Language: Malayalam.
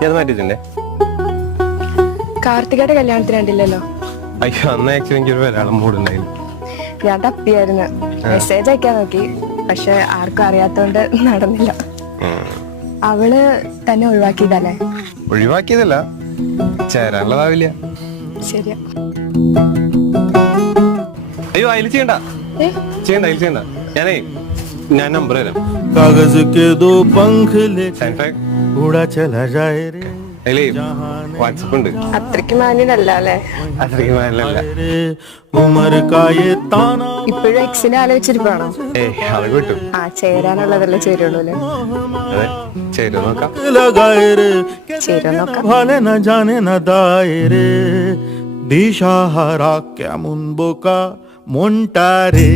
ഞാൻ മാറ്റിച്ചില്ലേ? കാർത്തികയുടെ കല്യാണത്തിന് കണ്ടില്ലല്ലോ. അയ്യോ, അന്ന് ആക്ച്വലി എനിക്കൊരു വരാളം മൂടുണ്ടായിരുന്നു. ഞാൻ തപ്പിയായിരുന്നു, മെസ്സേജ് അയക്കാൻ നോക്കി, പക്ഷെ ആർക്കും അറിയാത്തോണ്ട് നടന്നില്ല. അവള് തന്നെ ഒഴിവാക്കിയതല്ലേ? ഒഴിവാക്കിയതല്ല, ചേരാനുള്ളതാവില്ല. ശരിയാ. അയ്യോ, അതിൽ ചെയ്യണ്ട ചെയ്യണ്ട, അതിൽ ചെയ്യണ്ട. ഞാൻ നമ്പർ തരാം. कागज के दो पंख लेके उड़ा चला जाए रे അതിലേ വാട്സപ്പ് ഉണ്ട്. അത്രയ്ക്ക് മാന്യനല്ല അല്ലേ? അത്രയ്ക്ക് മാനല്ല. उम्र का ये ताना ഇപ്പോഴും എക്സിനെ ആലോചിച്ചിരിപ്പാണോ? അത് കിട്ടും. ആ, ചേരാനുള്ളതല്ലേ ചേരുള്ളൂ അല്ലേ? അതെ, ചേരും നോക്കാം. लगाए रे ചേരാൻ നോക്കാം. भाले न जाने न दायरे दिशा हरा क्या मुनबो का मुंटारे